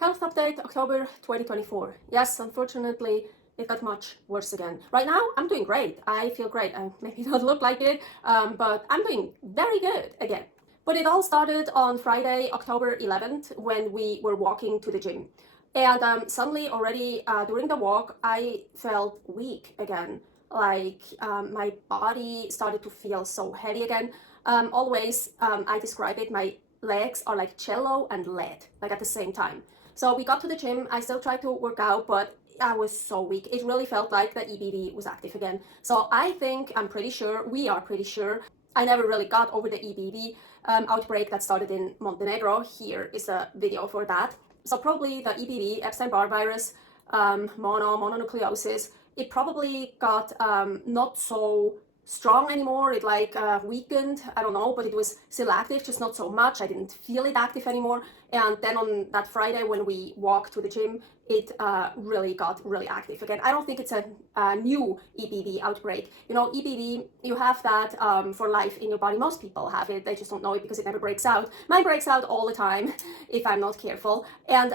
Health update, October 2024. Yes, unfortunately, it got much worse again. Right now, I'm doing great. I feel great. I maybe don't look like it, but I'm doing very good again. But it all started on Friday, October 11th, when we were walking to the gym. And suddenly, already during the walk, I felt weak again. My body started to feel so heavy again. I describe it, my legs are like cello and lead, like at the same time. So we got to the gym. I still tried to work out, but I was so weak. It really felt like the EBV was active again. So I'm pretty sure, we are pretty sure, I never really got over the EBV outbreak that started in Montenegro. Here is a video for that. So probably the EBV, Epstein-Barr virus, mononucleosis, it probably got not so strong anymore. It weakened, I don't know, but it was still active, just not so much. I didn't feel it active anymore. And then on that Friday when we walked to the gym, it really got really active again. I don't think it's a new EBV outbreak. You know, EBV, you have that for life in your body. Most people have it. They just don't know it because it never breaks out. Mine breaks out all the time if I'm not careful. And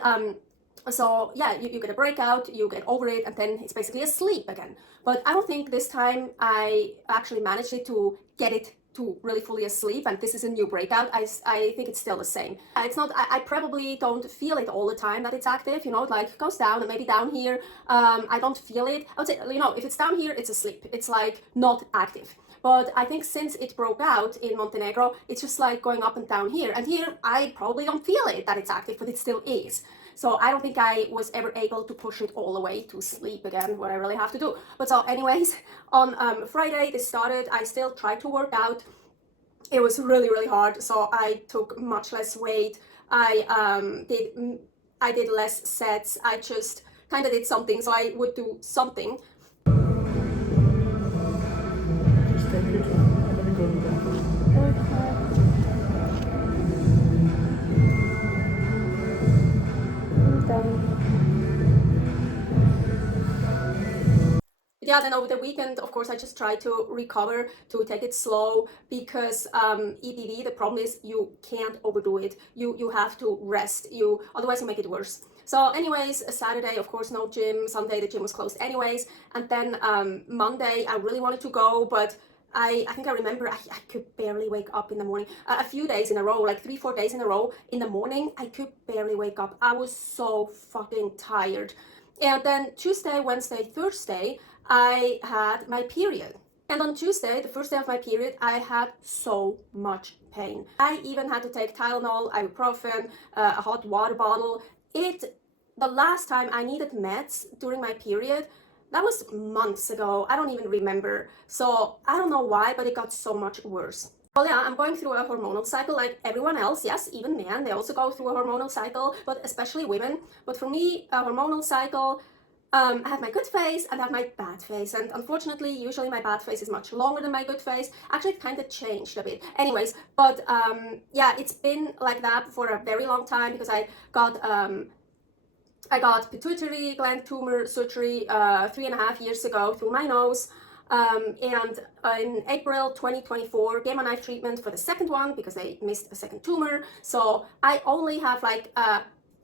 so yeah, you get a breakout, you get over it, and then it's basically asleep again. But I don't think this time I actually managed to get it to really fully asleep, and this is a new breakout. I think it's still the same. It's not, I probably don't feel it all the time that it's active, you know, it like goes down and maybe down here. I don't feel it. I would say, you know, if it's down here, it's asleep. It's like not active. But I think since it broke out in Montenegro, it's just like going up and down here. And here, I probably don't feel it that it's active, but it still is. So I don't think I was ever able to push it all the way to sleep again, what I really have to do. But so anyways, on Friday this started, I still tried to work out. It was really, really hard. So I took much less weight. I did less sets. I just kind of did something. So I would do something. Just take your time. Let me go to the bathroom. Yeah, then over the weekend, of course, I just tried to recover, to take it slow, because EBV, the problem is you can't overdo it. You have to rest. Otherwise you make it worse. So anyways, Saturday, of course, no gym. Sunday, the gym was closed anyways. And then Monday, I really wanted to go, but I think I remember I could barely wake up in the morning. A few days in a row, like 3-4 days in a row, in the morning, I could barely wake up. I was so fucking tired. And then Tuesday, Wednesday, Thursday, I had my period. And on Tuesday, the first day of my period, I had so much pain. I even had to take Tylenol, ibuprofen, a hot water bottle. The last time I needed meds during my period, that was months ago. I don't even remember. So I don't know why, but it got so much worse. Well, yeah, I'm going through a hormonal cycle like everyone else. Yes, even men, they also go through a hormonal cycle, but especially women. But for me, a hormonal cycle, I have my good phase and I have my bad phase. And unfortunately, usually my bad phase is much longer than my good phase. Actually, it kind of changed a bit. Anyways, but yeah, it's been like that for a very long time because I got pituitary gland tumor surgery 3.5 years ago through my nose. And in April 2024, Gamma knife treatment for the second one because they missed a second tumor. So I only have like a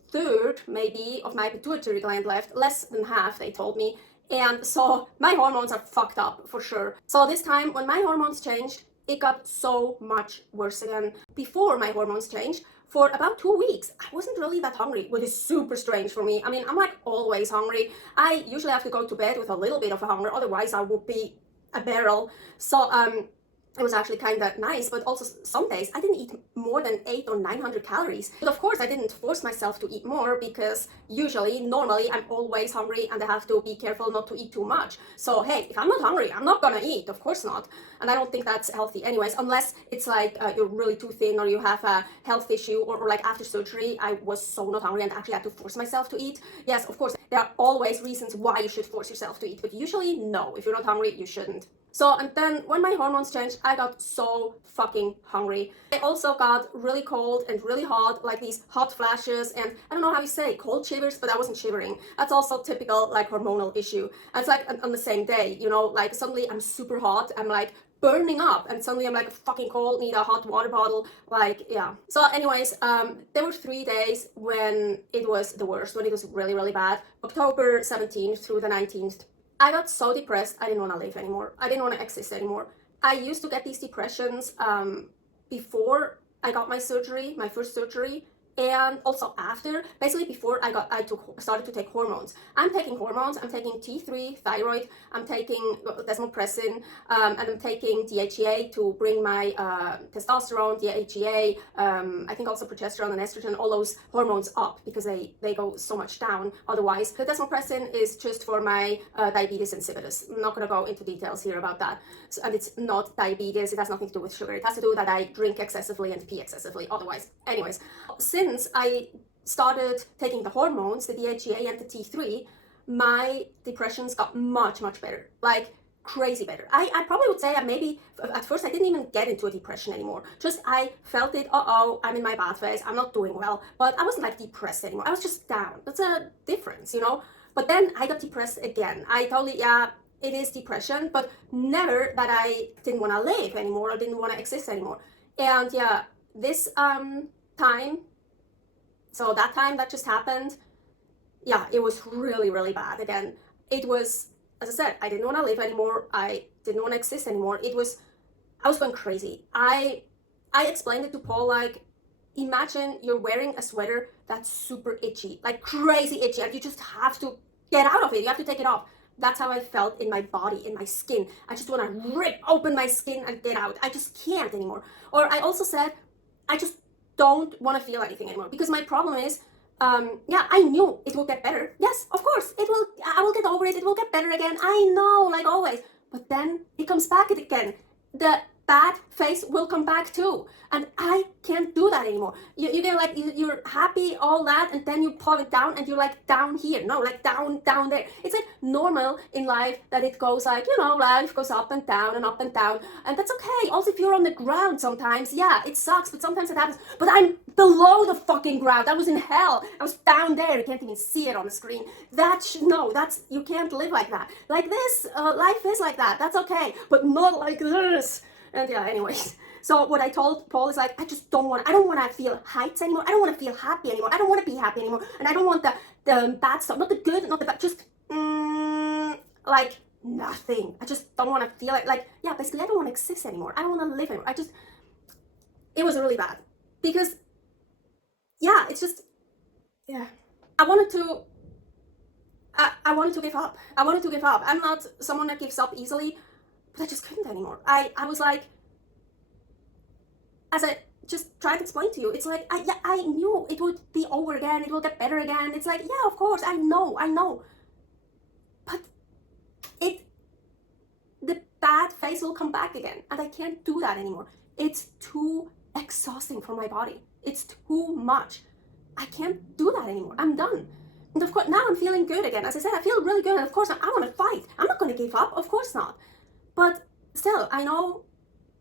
third maybe of my pituitary gland left, less than half they told me. And so my hormones are fucked up for sure. So this time when my hormones changed, it got so much worse again. Before my hormones changed, for about 2 weeks, I wasn't really that hungry, which is super strange for me. I mean, I'm like always hungry. I usually have to go to bed with a little bit of a hunger, otherwise I would be a barrel. So it was actually kind of nice, but also some days I didn't eat more than 800 or 900 calories. But of course I didn't force myself to eat more because normally I'm always hungry and I have to be careful not to eat too much. So hey, if I'm not hungry, I'm not gonna eat, of course not. And I don't think that's healthy anyways, unless it's like you're really too thin or you have a health issue or like after surgery, I was so not hungry and actually had to force myself to eat. Yes, of course, there are always reasons why you should force yourself to eat, but usually no, if you're not hungry, you shouldn't. So, and then when my hormones changed, I got so fucking hungry. I also got really cold and really hot, like these hot flashes, and I don't know how you say, cold shivers, but I wasn't shivering. That's also typical like hormonal issue. And it's like on the same day, you know, like suddenly I'm super hot, I'm like burning up, and suddenly I'm like fucking cold, need a hot water bottle, like, yeah. So anyways, there were 3 days when it was the worst, when it was really, really bad. October 17th through the 19th. I got so depressed, I didn't want to live anymore. I didn't want to exist anymore. I used to get these depressions before I got my surgery, my first surgery, and also after. Basically before I started to take hormones. I'm taking hormones. I'm taking T3 thyroid. I'm taking desmopressin, and I'm taking DHEA to bring my testosterone, DHEA, I think also progesterone and estrogen, all those hormones up, because they go so much down otherwise. The desmopressin is just for my diabetes insipidus. I'm not going to go into details here about that. So, and it's not diabetes. It has nothing to do with sugar. It has to do that I drink excessively and pee excessively otherwise. Anyways, since I started taking the hormones, the DHEA and the T3, my depressions got much, much better. Like crazy better. I probably would say maybe at first I didn't even get into a depression anymore. Just I felt it, I'm in my bad phase, I'm not doing well. But I wasn't like depressed anymore. I was just down. That's a difference, you know? But then I got depressed again. I totally, yeah, it is depression, but never that I didn't want to live anymore or didn't want to exist anymore. And yeah, this time, so that time that just happened, yeah, it was really, really bad. Again, it was, as I said, I didn't want to live anymore. I didn't want to exist anymore. I was going crazy. I explained it to Paul, like, imagine you're wearing a sweater that's super itchy, like crazy itchy, and you just have to get out of it. You have to take it off. That's how I felt in my body, in my skin. I just want to rip open my skin and get out. I just can't anymore. Or I also said, I just don't want to feel anything anymore, because my problem is, yeah, I knew it will get better. Yes, of course, it will. I will get over it. It will get better again. I know, like always. But then it comes back again. The bad face will come back too, and I can't do that anymore. You get like you're happy, all that, and then you pull it down, and you're like down here. No, like down there. It's like normal in life that it goes like, you know, life goes up and down and up and down, and that's okay. Also, if you're on the ground sometimes, yeah, it sucks, but sometimes it happens. But I'm below the fucking ground. I was in hell. I was down there. You can't even see it on the screen. That's you can't live like that. Like this, life is like that. That's okay, but not like this. And yeah, anyways, so what I told Paul is like, I don't want to feel heights anymore. I don't want to feel happy anymore. I don't want to be happy anymore. And I don't want the bad stuff, not the good, not the bad, just like nothing. I just don't want to feel it. Like, yeah, basically I don't want to exist anymore. I don't want to live anymore. It was really bad, because yeah, it's just, yeah, I wanted to give up. I wanted to give up. I'm not someone that gives up easily, but I just couldn't anymore. I was like, as I just tried to explain to you, it's like, I knew it would be over again, it will get better again. It's like, yeah, of course, I know. But the bad phase will come back again, and I can't do that anymore. It's too exhausting for my body. It's too much. I can't do that anymore. I'm done. And of course, now I'm feeling good again. As I said, I feel really good, and of course, I want to fight. I'm not going to give up, of course not. But still, I know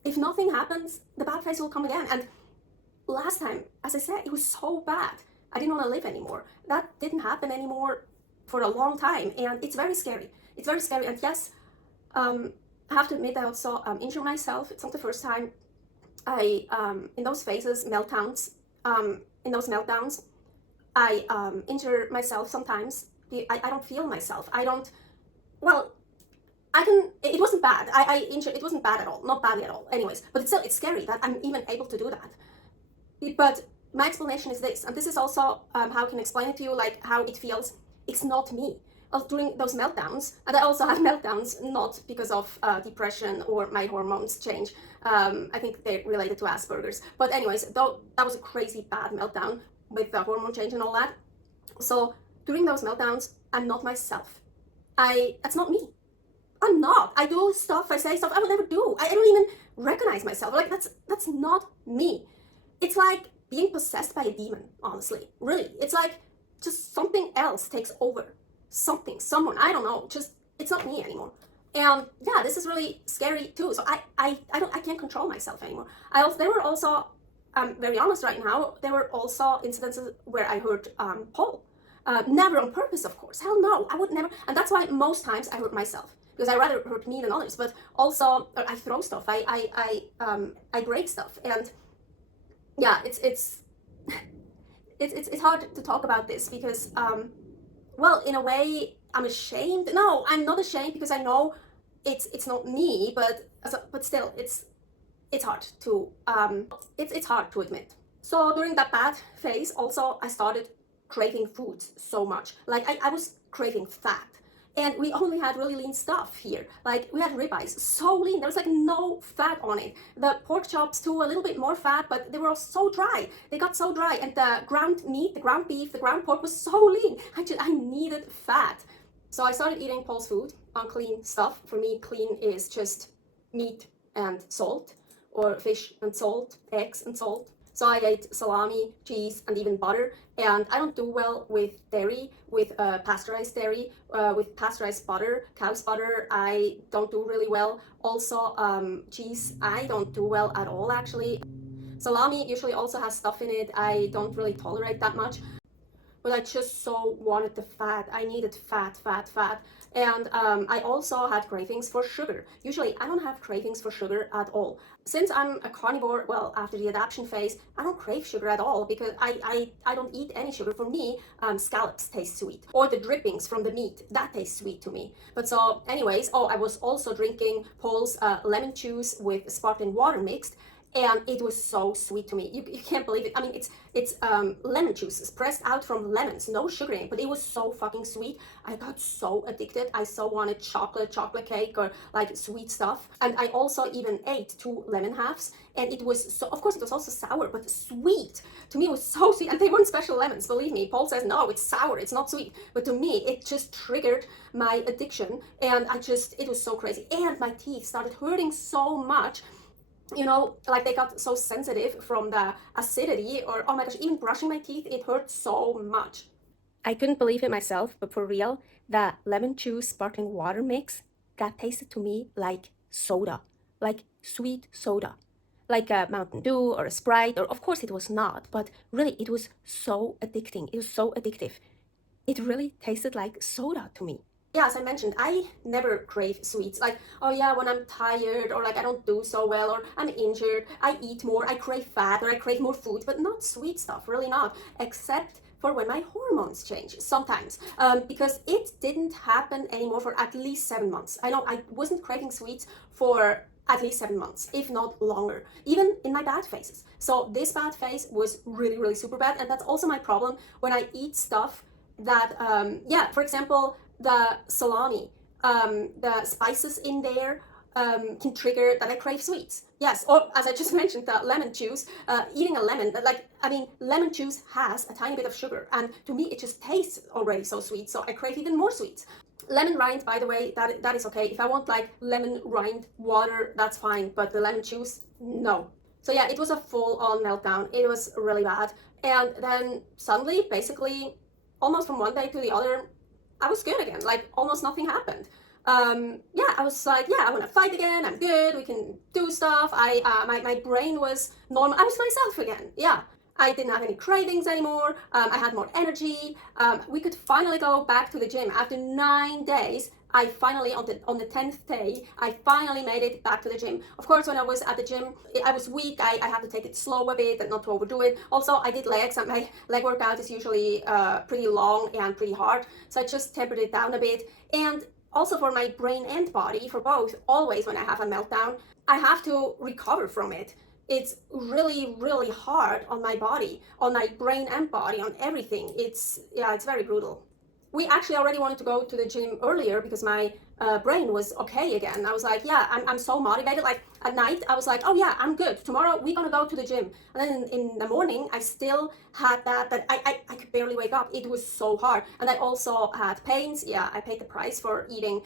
if nothing happens, the bad phase will come again. And last time, as I said, it was so bad. I didn't want to live anymore. That didn't happen anymore for a long time. And it's very scary. It's very scary. And yes, I have to admit, I also injure myself. It's not the first time. In those phases, meltdowns, I injure myself sometimes. I don't feel myself. It wasn't bad. I injured, it wasn't bad at all, not badly at all. Anyways, but it's scary that I'm even able to do that. But my explanation is this, and this is also how I can explain it to you, like how it feels. It's not me. During those meltdowns, and I also have meltdowns not because of depression or my hormones change. I think they're related to Asperger's. But anyways, though that was a crazy bad meltdown with the hormone change and all that. So during those meltdowns, I'm not myself. That's not me. I'm not. I do stuff, I say stuff I would never do. I don't even recognize myself. Like, that's not me. It's like being possessed by a demon, honestly. Really. It's like just something else takes over. Someone, I don't know. Just, it's not me anymore. And yeah, this is really scary too. So I can't control myself anymore. There were also, I'm very honest right now, there were also incidences where I hurt Paul. Never on purpose, of course. Hell no, I would never. And that's why most times I hurt myself, because I rather hurt me than others. But also I throw stuff, I break stuff, and yeah, it's hard to talk about this because well, in a way I'm ashamed. No, I'm not ashamed because I know it's not me, but still it's hard to it's hard to admit. So during that bad phase also I started craving foods so much. Like I was craving fat. And we only had really lean stuff here. Like we had ribeyes, so lean. There was like no fat on it. The pork chops too, a little bit more fat, but they were all so dry. They got so dry. And the ground meat, the ground beef, the ground pork was so lean. I needed fat. So I started eating Paul's food, unclean stuff. For me, clean is just meat and salt, or fish and salt, eggs and salt. So I ate salami, cheese, and even butter. And I don't do well with dairy, with pasteurized dairy, with pasteurized butter, cow's butter. I don't do really well. Also, cheese, I don't do well at all, actually. Salami usually also has stuff in it I don't really tolerate that much. But I just so wanted the fat. I needed fat. And I also had cravings for sugar. Usually I don't have cravings for sugar at all. Since I'm a carnivore, well, after the adaptation phase, I don't crave sugar at all because I don't eat any sugar. For me, scallops taste sweet. Or the drippings from the meat, that tastes sweet to me. But so anyways, I was also drinking Paul's lemon juice with sparkling water mixed. And it was so sweet to me. You can't believe it. I mean, it's lemon juice. It's pressed out from lemons, no sugar in it, but it was so fucking sweet. I got so addicted. I so wanted chocolate cake, or like sweet stuff. And I also even ate 2 lemon halves, and it was so, of course it was also sour, but sweet. To me it was so sweet, and they weren't special lemons, believe me. Paul says, no, it's sour, it's not sweet. But to me, it just triggered my addiction, and it was so crazy. And my teeth started hurting so much. You know, like they got so sensitive from the acidity, or oh my gosh, even brushing my teeth, it hurt so much. I couldn't believe it myself, but for real, the lemon juice sparkling water mix, that tasted to me like soda, like sweet soda, like a Mountain Dew or a Sprite, or of course it was not, but really it was so addicting. It was so addictive. It really tasted like soda to me. Yeah, as I mentioned, I never crave sweets. Like, oh yeah, when I'm tired, or like I don't do so well, or I'm injured, I eat more, I crave fat, or I crave more food, but not sweet stuff, really not. Except for when my hormones change, sometimes. Because it didn't happen anymore for at least 7 months. I know I wasn't craving sweets for at least 7 months, if not longer, even in my bad phases. So this bad phase was really super bad, and that's also my problem when I eat stuff that, for example, the salami, the spices in there can trigger that I crave sweets. Yes, or as I just mentioned, the lemon juice, eating a lemon, lemon juice has a tiny bit of sugar, and to me it just tastes already so sweet, so I crave even more sweets. Lemon rind, by the way, that is okay. If I want like lemon rind water, that's fine, but the lemon juice, no. So yeah, it was a full-on meltdown. It was really bad. And then suddenly, basically, almost from one day to the other, I was good again. Like almost nothing happened. I was like, yeah, I want to fight again. I'm good. We can do stuff. My brain was normal. I was myself again. Yeah. I didn't have any cravings anymore. I had more energy. We could finally go back to the gym after 9 days. I finally, on the 10th day, I finally made it back to the gym. Of course, when I was at the gym, I was weak. I had to take it slow a bit and not to overdo it. Also, I did legs, and my leg workout is usually pretty long and pretty hard. So I just tempered it down a bit. And also for my brain and body, for both, always when I have a meltdown, I have to recover from it. It's really hard on my body, on my brain and body, on everything. It's very brutal. We actually already wanted to go to the gym earlier because my brain was okay again. I was like, yeah, I'm so motivated. Like at night, I was like, oh yeah, I'm good. Tomorrow we're gonna go to the gym. And then in the morning, I still had that I could barely wake up. It was so hard. And I also had pains. Yeah, I paid the price for eating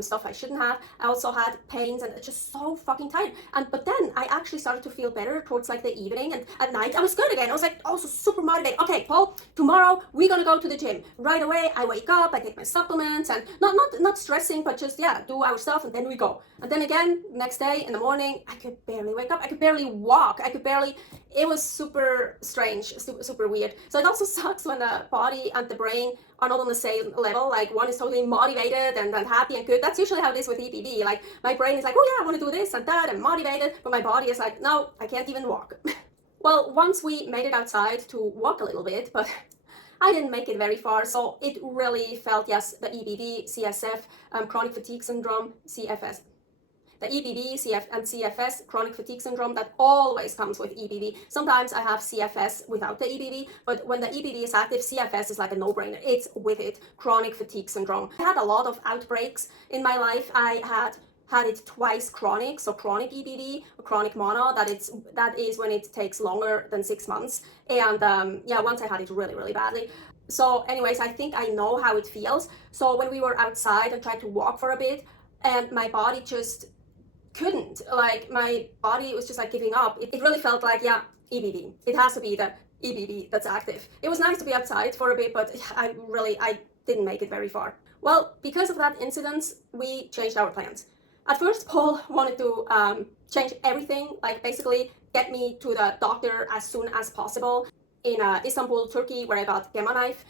stuff I shouldn't have. I also had pains, and just so fucking tired. But then I actually started to feel better towards like the evening, and at night I was good again. I was like also super motivated. Okay, Paul, tomorrow we're gonna go to the gym. Right away, I wake up, I take my supplements, and not stressing, but just, yeah, do our stuff and then we go. And then again, next day in the morning, I could barely wake up. I could barely walk. It was super strange, super weird. So it also sucks when the body and the brain are not on the same level. Like one is totally motivated and happy and good. That's usually how it is with EPD. Like my brain is like, oh yeah, I want to do this and that and motivated. But my body is like, no, I can't even walk. Well, once we made it outside to walk a little bit, but I didn't make it very far, so it really felt, yes, the EBV, CSF, chronic fatigue syndrome, CFS. The EBV, CF, and CFS, chronic fatigue syndrome, that always comes with EBV. Sometimes I have CFS without the EBV, but when the EBV is active, CFS is like a no-brainer. It's with it, chronic fatigue syndrome. I had a lot of outbreaks in my life. I had it twice chronic, so chronic EBV, chronic mono, that is when it takes longer than 6 months. And yeah, once I had it really badly. So anyways, I think I know how it feels. So when we were outside and tried to walk for a bit, and my body just couldn't, like my body was just like giving up. It really felt like, yeah, EBV. It has to be the EBV that's active. It was nice to be outside for a bit, but I didn't make it very far. Well, because of that incident, we changed our plans. At first, Paul wanted to change everything, like basically get me to the doctor as soon as possible in Istanbul, Turkey, where I got gamma knife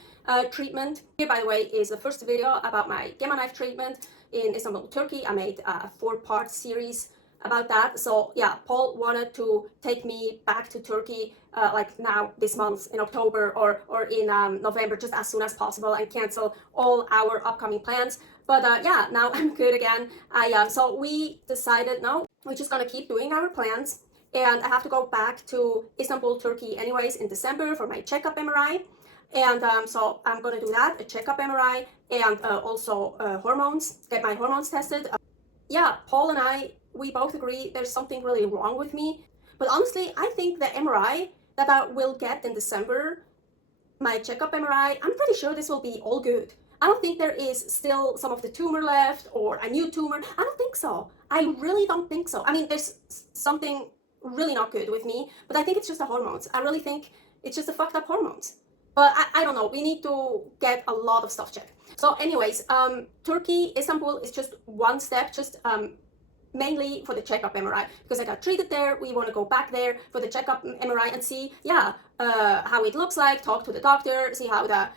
treatment. Here, by the way, is the first video about my gamma knife treatment in Istanbul, Turkey. I made a 4-part series about that. So yeah, Paul wanted to take me back to Turkey like now this month in October or in November, just as soon as possible, and cancel all our upcoming plans. But yeah, now I'm good again. So we decided, no, we're just gonna keep doing our plans. And I have to go back to Istanbul, Turkey anyways in December for my checkup MRI. And so I'm gonna do that, a checkup MRI, and also hormones, get my hormones tested. Yeah, Paul and I, we both agree there's something really wrong with me. But honestly, I think the MRI that I will get in December, my checkup MRI, I'm pretty sure this will be all good. I don't think there is still some of the tumor left or a new tumor. I don't think so. I really don't think so. I mean, there's something really not good with me, but I think it's just the hormones. I really think it's just the fucked up hormones. But I don't know. We need to get a lot of stuff checked. So anyways, Turkey, Istanbul is just one step, just mainly for the checkup MRI, because I got treated there. We want to go back there for the checkup MRI and see, yeah, how it looks like, talk to the doctor, see how the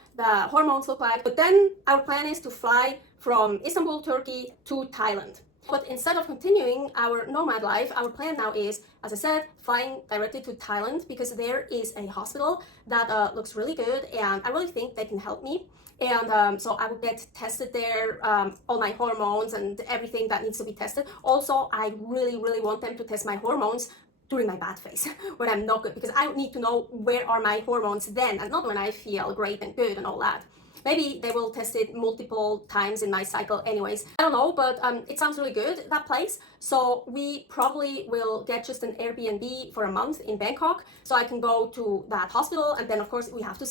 hormones look like. But then our plan is to fly from Istanbul, Turkey to Thailand. But instead of continuing our nomad life, our plan now is, as I said, flying directly to Thailand, because there is a hospital that looks really good and I really think they can help me. And so I will get tested there, all my hormones and everything that needs to be tested. Also, I really want them to test my hormones during my bad phase, when I'm not good, because I need to know where are my hormones then, and not when I feel great and good and all that. Maybe they will test it multiple times in my cycle anyways. I don't know, but it sounds really good, that place. So we probably will get just an Airbnb for a month in Bangkok, so I can go to that hospital, and then of course we have to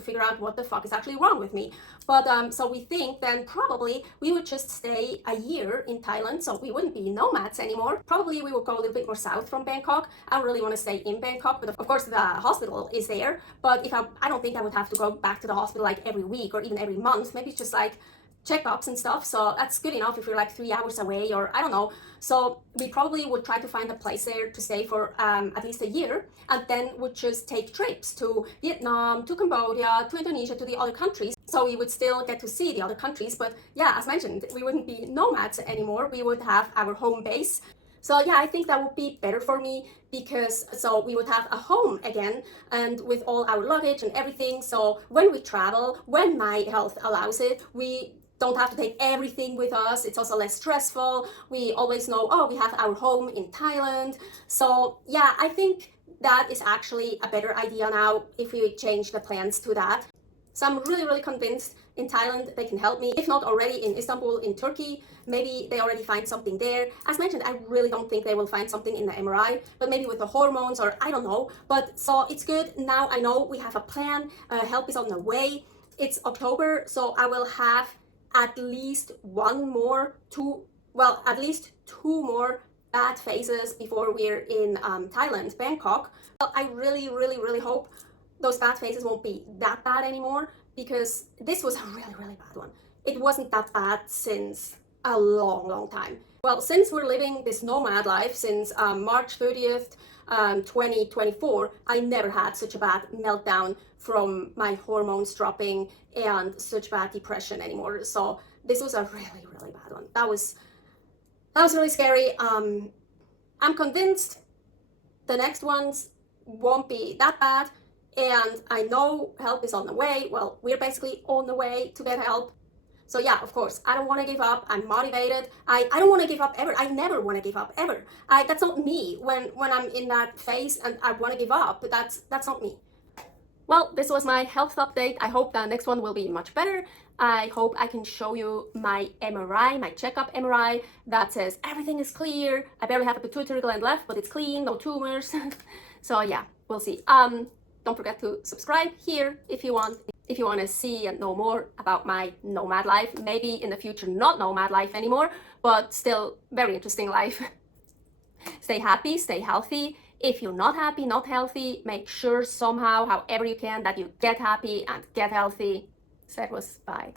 figure out what the fuck is actually wrong with me. But so we think then probably we would just stay a year in Thailand, so we wouldn't be nomads anymore. Probably we will go a little bit more south from Bangkok. I don't really want to stay in Bangkok, but of course the hospital is there. But if I don't think I would have to go back to the hospital like every week or even every month. Maybe it's just like checkups and stuff, so that's good enough if you're like 3 hours away, or I don't know. So we probably would try to find a place there to stay for at least a year, and then would just take trips to Vietnam, to Cambodia, to Indonesia, to the other countries. So we would still get to see the other countries, but yeah, as mentioned, we wouldn't be nomads anymore. We would have our home base. So yeah, I think that would be better for me, because so we would have a home again, and with all our luggage and everything. So when we travel, when my health allows it, we don't have to take everything with us. It's also less stressful. We always know, oh, we have our home in Thailand. So yeah, I think that is actually a better idea now if we change the plans to that. So I'm really convinced in Thailand they can help me. If not already in Istanbul, in Turkey, maybe they already find something there. As mentioned, I really don't think they will find something in the MRI, but maybe with the hormones, or I don't know. But so it's good. Now I know we have a plan. Help is on the way. It's October, so I will have at least at least two more bad phases before we're in Thailand, Bangkok. Well, I really hope those bad phases won't be that bad anymore, because this was a really bad one. It wasn't that bad since a long time. Well, since we're living this nomad life since March 30th, 2024, I never had such a bad meltdown from my hormones dropping and such bad depression anymore. So this was a really bad one. That was really scary. I'm convinced the next ones won't be that bad, and I know help is on the way. Well, we're basically on the way to get help. So yeah, of course, I don't want to give up. I'm motivated. I don't want to give up ever. I never want to give up ever. That's not me when I'm in that phase and I want to give up. That's not me. Well, this was my health update. I hope the next one will be much better. I hope I can show you my MRI, my checkup MRI that says everything is clear. I barely have a pituitary gland left, but it's clean, no tumors. So yeah, we'll see. Don't forget to subscribe here if you want to see and know more about my nomad life. Maybe in the future, not nomad life anymore, but still very interesting life. Stay happy, stay healthy. If you're not happy, not healthy, make sure somehow, however you can, that you get happy and get healthy. Servus, bye.